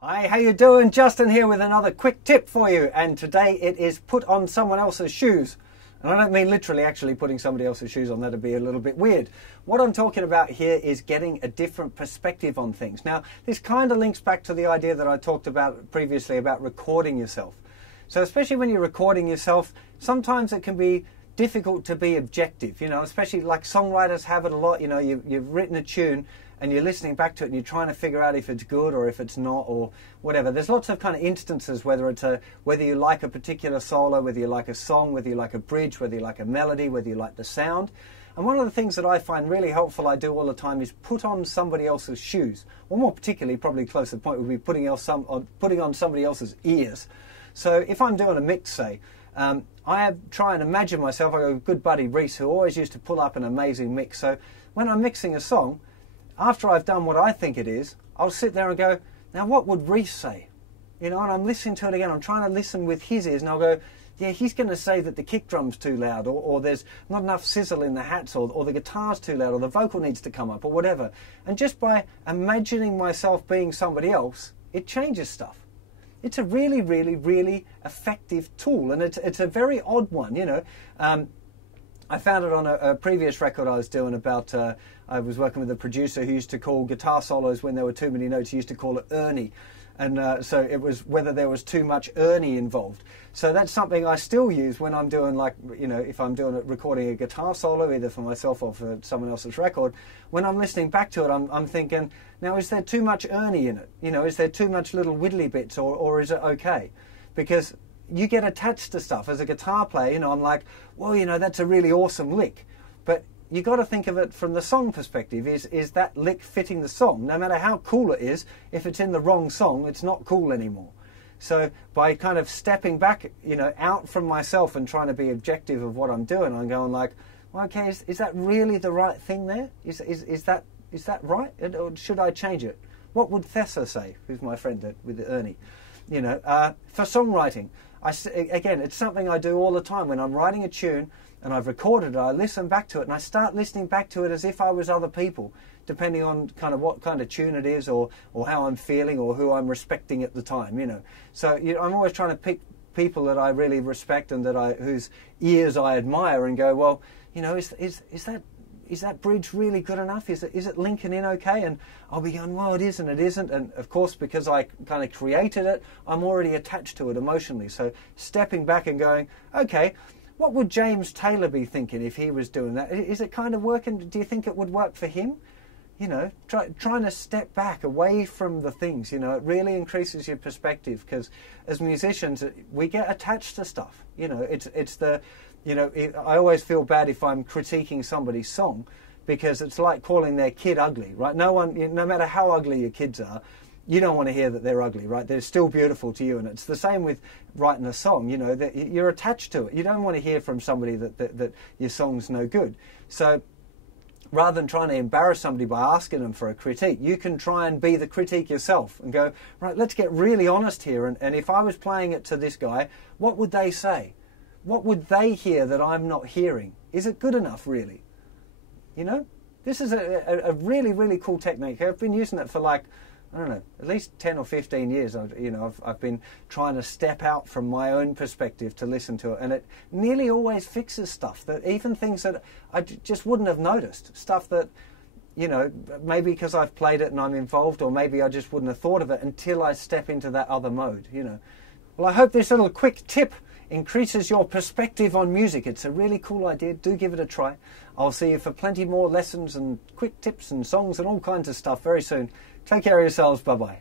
Hi, how you doing? Justin here with another quick tip for you, and today it is put on someone else's shoes. And I don't mean literally actually putting somebody else's shoes on, that'd be a little bit weird. What I'm talking about here is getting a different perspective on things. Now, this kind of links back to the idea that I talked about previously about recording yourself. So especially when you're recording yourself, sometimes it can be difficult to be objective, you know, especially like songwriters have it a lot. You know, you've written a tune and you're listening back to it and you're trying to figure out if it's good or if it's not or whatever. There's lots of kind of instances, whether you like a particular solo, whether you like a song, whether you like a bridge, whether you like a melody, whether you like the sound. And one of the things that I find really helpful, I do all the time, is put on somebody else's shoes. Or more particularly, probably close to the point, would be putting on somebody else's ears. So if I'm doing a mix, say, I try and imagine myself, I got a good buddy, Reese, who always used to pull up an amazing mix. So when I'm mixing a song, after I've done what I think it is, I'll sit there and go, now what would Reese say? You know, and I'm listening to it again, I'm trying to listen with his ears, and I'll go, yeah, he's going to say that the kick drum's too loud, or there's not enough sizzle in the hats, or the guitar's too loud, or the vocal needs to come up, or whatever. And just by imagining myself being somebody else, it changes stuff. It's a really, really, really effective tool, and it's a very odd one, you know. I found it on a previous record I was doing about, I was working with a producer who used to call guitar solos when there were too many notes, he used to call it Ernie. And so it was whether there was too much Ernie involved. So that's something I still use when I'm doing, like, you know, if I'm recording a guitar solo, either for myself or for someone else's record, when I'm listening back to it, I'm thinking, now is there too much Ernie in it? You know, is there too much little widdly bits, or is it okay? Because you get attached to stuff. As a guitar player, you know, I'm like, well, you know, that's a really awesome lick. But you got to think of it from the song perspective. Is that lick fitting the song? No matter how cool it is, if it's in the wrong song, it's not cool anymore. So by kind of stepping back, you know, out from myself and trying to be objective of what I'm doing, I'm going like, well, okay, is that really the right thing there? Is that right? Or should I change it? What would Thessa say, who's my friend with Ernie? You know, for songwriting, again, it's something I do all the time. When I'm writing a tune and I've recorded it, I listen back to it and I start listening back to it as if I was other people, depending on kind of what kind of tune it is, or how I'm feeling, or who I'm respecting at the time, you know. So I'm always trying to pick people that I really respect and whose ears I admire, and go, well, you know, is that bridge really good enough? Is it linking in okay? And I'll be going, well, it is and it isn't. And of course, because I kind of created it, I'm already attached to it emotionally. So stepping back and going, okay, what would James Taylor be thinking if he was doing that? Is it kind of working? Do you think it would work for him? You know, trying to step back away from the things, you know, it really increases your perspective, because as musicians, we get attached to stuff. You know, it's the, you know, I always feel bad if I'm critiquing somebody's song, because it's like calling their kid ugly, right? No matter how ugly your kids are, you don't want to hear that they're ugly, right? They're still beautiful to you. And it's the same with writing a song, you know, that you're attached to it. You don't want to hear from somebody that your song's no good. So rather than trying to embarrass somebody by asking them for a critique, you can try and be the critique yourself and go, right, let's get really honest here. And if I was playing it to this guy, what would they say? What would they hear that I'm not hearing? Is it good enough, really? You know, this is a really, really cool technique. I've been using it for, like, I don't know, at least 10 or 15 years. You know, I've been trying to step out from my own perspective to listen to it, and it nearly always fixes stuff, that even things that I just wouldn't have noticed, stuff that, you know, maybe because I've played it and I'm involved, or maybe I just wouldn't have thought of it until I step into that other mode, you know. Well, I hope this little quick tip increases your perspective on music. It's a really cool idea. Do give it a try. I'll see you for plenty more lessons and quick tips and songs and all kinds of stuff very soon. Take care of yourselves. Bye-bye.